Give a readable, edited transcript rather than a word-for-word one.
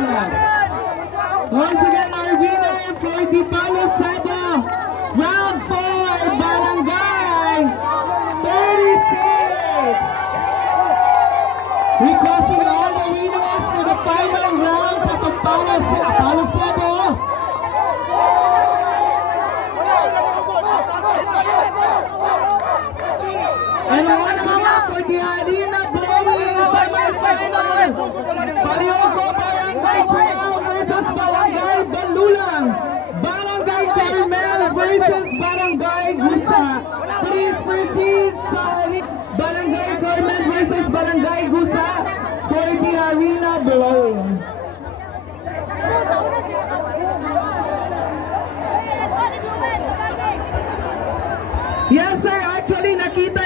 left. Once again, our winner for the Palo Sedo Round 4 Barangay 36. Requesting all the winners for the final rounds at the Palo Sedo. And once again for the arena blowing semi-final, Palioco Barangay 12 versus Barangay Balulang, Barangay Carmel versus Barangay Gusa. Please proceed sa Barangay Carmel versus Barangay Gusa for the arena blowing. Yes sir, actually nakita